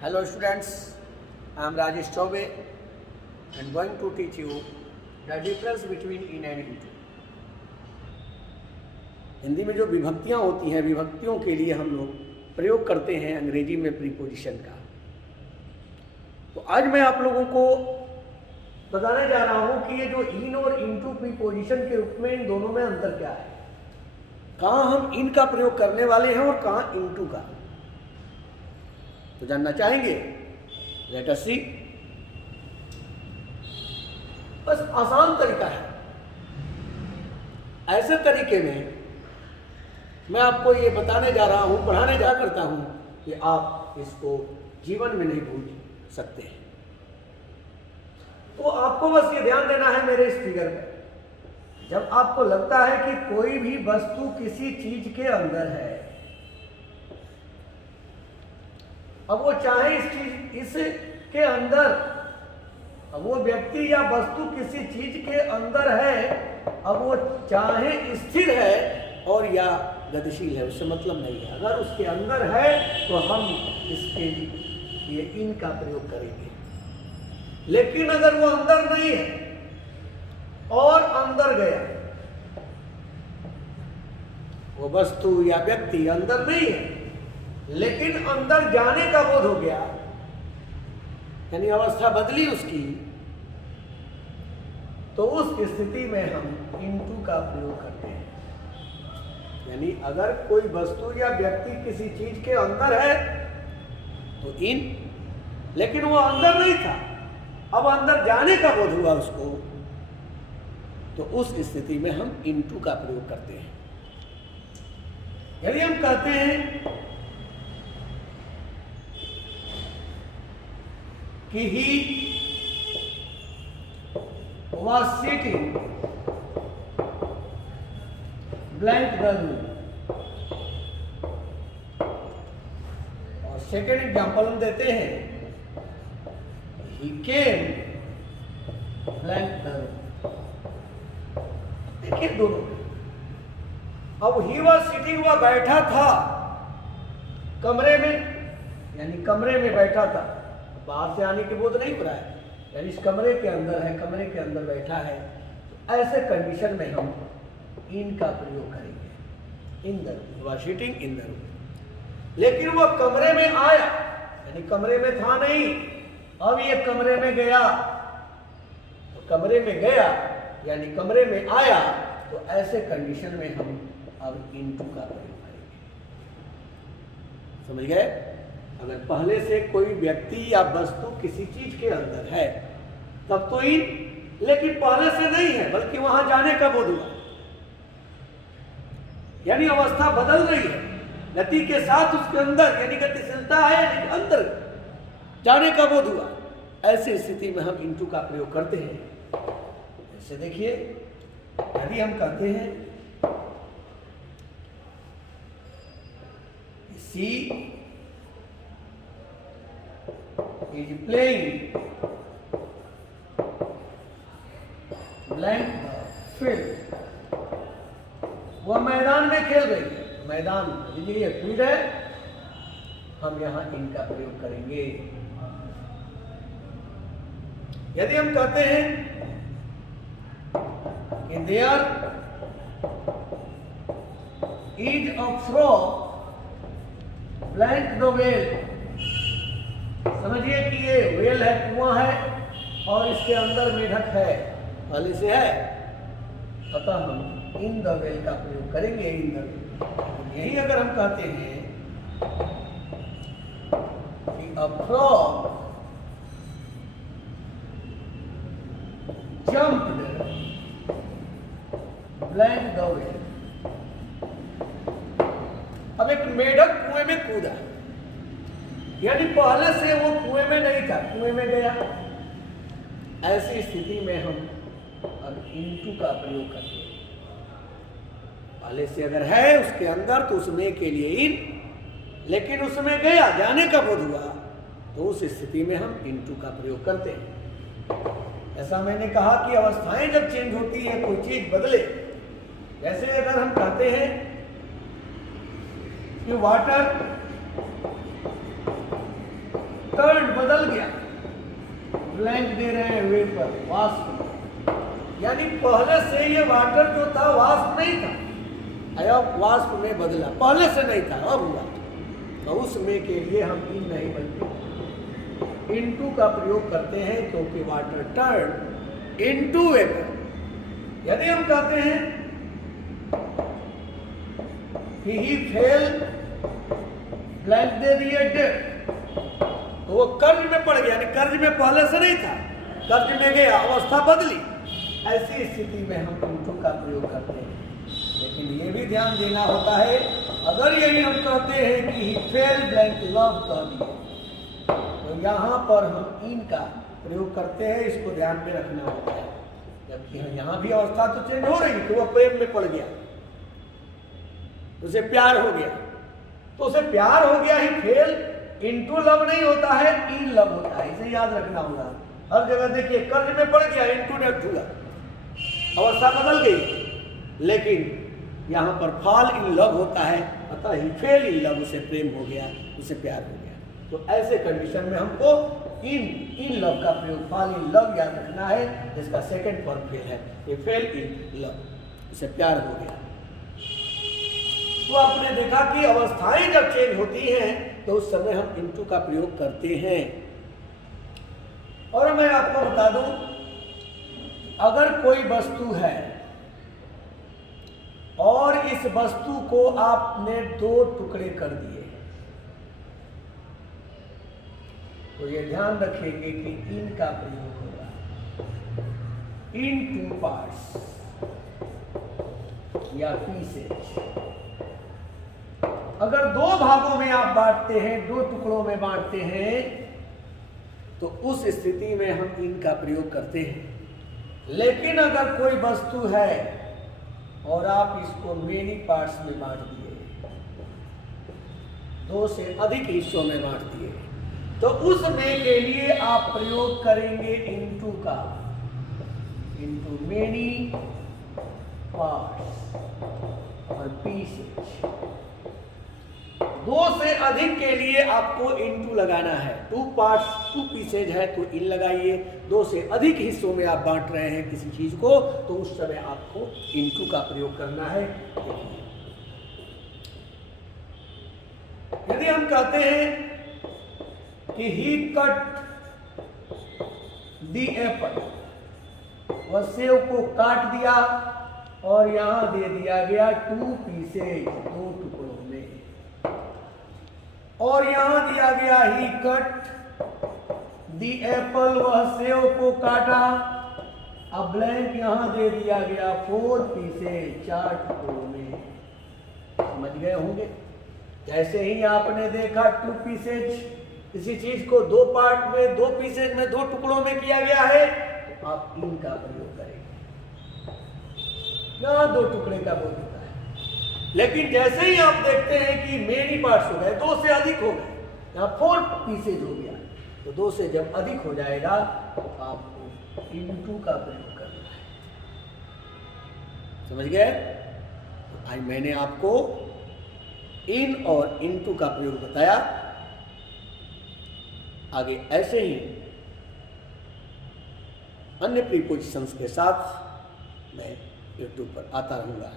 Hello students, I am Rajesh Chaube and going to teach you the difference between in and into। Hindi में जो विभक्तियाँ होती हैं, विभक्तियों के लिए हम लोग प्रयोग करते हैं अंग्रेजी में प्रीपोजिशन का। तो आज मैं आप लोगों को बताने जा रहा हूँ कि ये जो इन और इनटू प्रीपोजिशन के रूप में इन दोनों में अंतर क्या है, कहाँ हम इन का प्रयोग करने वाले हैं और कहाँ इनटू का। तो जानना चाहेंगे? लेट अस सी। बस आसान तरीका है। ऐसे तरीके में मैं आपको ये बताने जा रहा हूं, पढ़ाने जा करता हूं कि आप इसको जीवन में नहीं भूल सकते हैं। तो आपको बस ये ध्यान देना है मेरे इस फिगर पे। जब आपको लगता है कि कोई भी वस्तु किसी चीज के अंदर है, अब वो चाहे इसके अंदर, अब वो व्यक्ति या वस्तु किसी चीज के अंदर है, अब वो चाहे स्थिर है और या गतिशील है, उससे मतलब नहीं है। अगर उसके अंदर है तो हम इसके लिए इन का प्रयोग करेंगे। लेकिन अगर वो अंदर नहीं है और अंदर गया, वो वस्तु या व्यक्ति अंदर नहीं है लेकिन अंदर जाने का बोध हो गया, यानी अवस्था बदली उसकी, तो उस स्थिति में हम इनटू का प्रयोग करते हैं। यानी अगर कोई वस्तु या व्यक्ति किसी चीज के अंदर है तो इन, लेकिन वो अंदर नहीं था, अब अंदर जाने का बोध हुआ उसको, तो उस स्थिति में हम इनटू का प्रयोग करते हैं। यदि हम कहते हैं कि he was sitting blank the room, और सेकेंड एग्जाम्पल हम देते हैं he came blank the room। देखिए दोनों, अब he was sitting, वह बैठा था कमरे में, यानी कमरे में बैठा था, बाहर से आने के बोध नहीं हो रहा है, यानी इस कमरे के अंदर है, कमरे के अंदर बैठा है। तो ऐसे कंडीशन में हम इन का प्रयोग करेंगे। In the room, sitting in the room. लेकिन वो कमरे में आया, यानी कमरे में था नहीं, अब ये कमरे में गया, तो कमरे में गया यानी कमरे में आया, तो ऐसे कंडीशन में हम अब इनटू का प्रयोग करेंगे। समझ गए? अगर पहले से कोई व्यक्ति या वस्तु किसी चीज के अंदर है तब तो इन, लेकिन पहले से नहीं है बल्कि वहां जाने का बोध हुआ, यानी अवस्था बदल रही है, गति के साथ उसके अंदर, यानी गतिशीलता है, यानी अंदर जाने का बोध हुआ। ऐसी स्थिति में हम इनटू का प्रयोग करते हैं। जैसे देखिए, यदि हम कहते हैं सी is playing blank the field, वह मैदान में खेल रही है, मैदान ये फील्ड है, हम यहां इनका प्रयोग करेंगे। यदि हम कहते हैं कि there is a frog blank the well, समझिए कि ये वेल है, कुआं है और इसके अंदर मेढक है, पहले से है, अतः हम इन द वेल का प्रयोग करेंगे। इन द वेल, यही अगर हम कहते हैं कि a frog jumped blank the well, अब एक मेढक कुएं में कूदा, यानी पहले से वो कुएं में नहीं था, कुएं में गया। ऐसी स्थिति में हम अब इनटू का प्रयोग करते हैं। पहले से अगर है उसके अंदर तो उसमें के लिए इन, लेकिन उसमें गया, जाने का बोध हुआ, तो उस स्थिति में हम इनटू का प्रयोग करते हैं। ऐसा मैंने कहा कि अवस्थाएं जब चेंज होती है, कोई चीज बदले, जैसे अगर हम कहते हैं कि वाटर टर्न बदल गया, ब्लैंक दे रहे हैं वेपर, वाष्प, यानी पहले से ये वाटर जो था वाष्प नहीं था, अब वाष्प में बदला, पहले से नहीं था अब हुआ। तो उसमें के लिए हम इन नहीं बल्कि इनटू का प्रयोग करते हैं, क्योंकि वाटर टर्न इनटू वेपर। यदि हम कहते हैं कि ही फेल, ब्लैंक दे दिए डेड, तो वो कर्ज में पड़ गया, यानी कर्ज में पहले से नहीं था, कर्ज में गया, अवस्था बदली। ऐसी स्थिति में हम इनटू का प्रयोग करते हैं। लेकिन ये भी ध्यान देना होता है, अगर यही हम कहते हैं कि ही फेल ब्लैंक लव कर दिए, तो यहाँ पर हम इन का प्रयोग करते हैं, इसको ध्यान में रखना होता है। जबकि यहाँ भी अवस्था तो चेंज हो रही, तो वह प्रेम में पड़ गया, उसे प्यार हो गया, तो उसे प्यार हो गया, ही फेल इनटू लव नहीं होता है, इन लव होता है, इसे याद रखना होगा। हर जगह देखिए कर्ज में पड़ गया, इनटू डेट हुआ, अवस्था बदल गई, लेकिन यहाँ पर फॉल इन लव होता है, अतः ही फेल इन लव, उसे प्रेम हो गया, उसे प्यार हो गया। तो ऐसे कंडीशन में हमको इन लव का प्रयोग, फॉल इन लव याद रखना है, जिसका सेकंड फॉर्म फेल है, ये फेल इन लव, उसे प्यार हो गया। तो आपने देखा कि अवस्थाएं जब चेंज होती हैं तो उस समय हम इनटू का प्रयोग करते हैं। और मैं आपको बता दूं, अगर कोई वस्तु है और इस वस्तु को आपने दो टुकड़े कर दिए, तो ये ध्यान रखेंगे कि इन का प्रयोग होगा, इन टू पार्ट्स या पीसेज। अगर दो भागों में आप बांटते हैं, दो टुकड़ों में बांटते हैं, तो उस स्थिति में हम इन का प्रयोग करते हैं। लेकिन अगर कोई वस्तु है और आप इसको मेनी पार्ट्स में बांट दिए, दो से अधिक हिस्सों में बांट दिए, तो उसमें के लिए आप प्रयोग करेंगे इनटू का, इनटू मेनी पार्ट्स और पीसेज। दो से अधिक के लिए आपको इनटू लगाना है, टू पार्ट्स टू पीसेज है तो इन लगाइए। दो से अधिक हिस्सों में आप बांट रहे हैं किसी चीज को, तो उस समय आपको इनटू का प्रयोग करना है। यदि हम कहते हैं कि ही कट दी एप्पल, वह सेव को काट दिया और यहां दे दिया गया टू पीसेज, दो टुकड़ों में, और यहां दिया गया ही कट दी एप्पल, वह सेव को काटा, अब ब्लैंक यहां दे दिया गया फोर पीसेज, चार टुकड़ों में। समझ गए होंगे? जैसे ही आपने देखा टू पीसेज, किसी चीज को दो पार्ट में, दो पीसेज में, दो टुकड़ों में किया गया है, तो आप इन का प्रयोग करेंगे। यहां दो टुकड़े का बोल देता है, लेकिन जैसे ही आप देखते हैं कि मेनी पार्ट्स हो गए, दो से अधिक हो गए, यहां फोर पीसेज हो गया, तो दो से जब अधिक हो जाएगा तो आपको इनटू का प्रयोग करना है। समझ गए? तो आज मैंने आपको इन और इनटू का प्रयोग बताया। आगे ऐसे ही अन्य प्रीपोजिशंस के साथ मैं यूट्यूब पर आता रहूंगा।